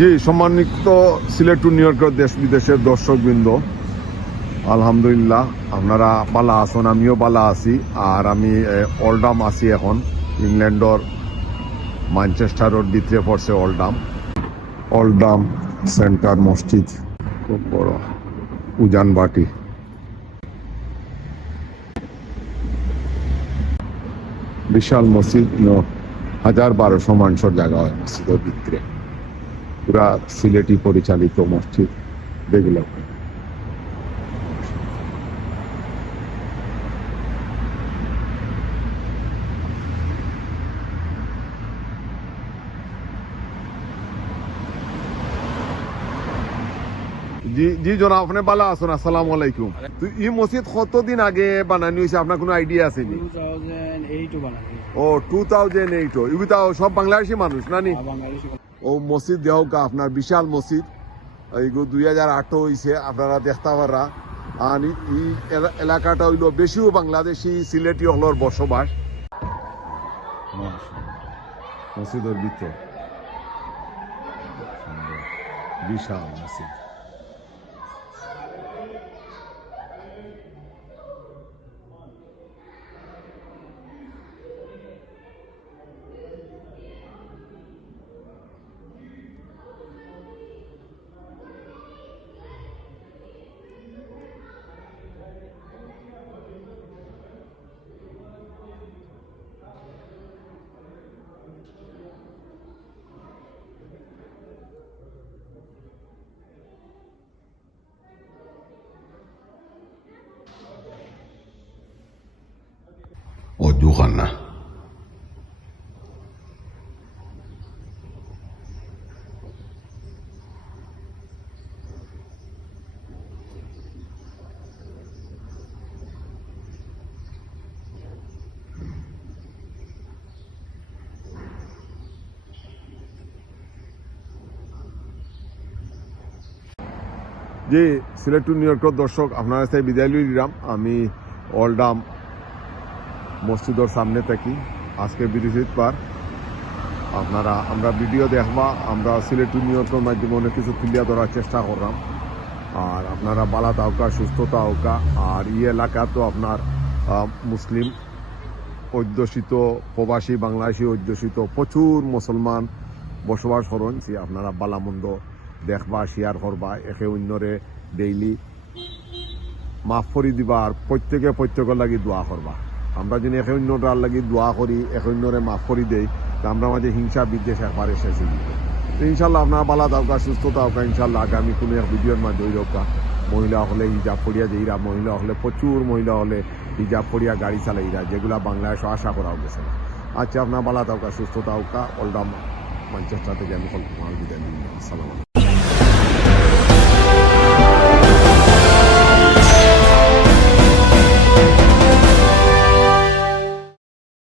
জি, সম্মানিত সিলেট নিউ ইয়র্কের দেশ বিদেশের দর্শকবৃন্দ। আলহামদুলিল্লাহ, আপনারা বালা আছেন, আমিও বালা আছি, আর আমি অলডাম আছি এখন, ইংল্যান্ডর ম্যানচেস্টারের ভিতরে পড়ছে অলডাম। অলডাম সেন্টার মসজিদ, খুব বড় উজানবাটি বিশাল মসজিদ হাজার বারোশো মানুষের জায়গা হয় মসজিদের ভিতরে। পুরা সিলেটি পরিচালিত মসজিদ দেখল। জি জি জনাব আপনি ভালো আছেন? আসসালামু আলাইকুম। তো এই মসজিদ কতদিন আগে বানানি হয়েছে? আপনার কোনো আইডিয়া আছে নি? ও টু থাউজেন্ড এইট ইগুতা সব বাংলাদেশি মানুষ নানি বাংলাদেশি ও মসজিদ দেহক আপনার বিশাল মসজিদ। এইগো দুই হাজার আটও হয়েছে আপনারা দেখতে পারা আর ই- ই এলাকাটা হইল বেশিও বাংলাদেশি, সিলেটি হলর বসবাস। মসজিদের ভিতর। বিশাল মসজিদ। অজুখানা যে সিলেট টু নিউ ইয়র্কের দর্শক আপনার কাছে বিদায় লই দিলাম আমি অলডাম মসজিদের সামনে থাকি। আজকে বিরোধীত পার। আপনারা, আমরা ভিডিও দেখবা, আমরা সিলেট ইয়র্কের মাধ্যমে অনেক কিছু তুলিয়া ধরার চেষ্টা করলাম। আর আপনারা বালা তাওকা সুস্থতা হোকা আর এই এলাকা তো আপনার মুসলিম, অধ্যুষিত, প্রবাসী, বাংলাদেশি অধ্যুষিত, প্রচুর মুসলমান বসবাস করেন। আপনারা বালামন্দ দেখবা শেয়ার করবা, একে অন্যরে ডেইলি মাফ করি দিবা, আর প্রত্যেকে প্রত্যেকের লাগি দোয়া করবা। আমরা যদি একে অন্যটার লাগি দোয়া করি একে অন্যরে মাফ করি দেই, তা আমরা মাঝে হিংসা বিদ্বেষ একবারে শেষ যাবে তো ইনশাল্লাহ আপনারা বালা দাওকা সুস্থতা হোকা ইনশাল্লাহ আগামী কোনো এক ভিডিওর মাধ্যমে হোকা মহিলা হলে হিজাব পড়িয়া যেইরা মহিলা হলে প্রচুর মহিলা হলে হিজাব পড়িয়া গাড়ি চালাইরা যেগুলা বাংলাদেশ আশা করা গেছে না। আচ্ছা আপনার বালা দাওকা সুস্থতা হোকা অলডাম ম্যানচেস্টার থেকে আমি কল্পনা আলাইকুম।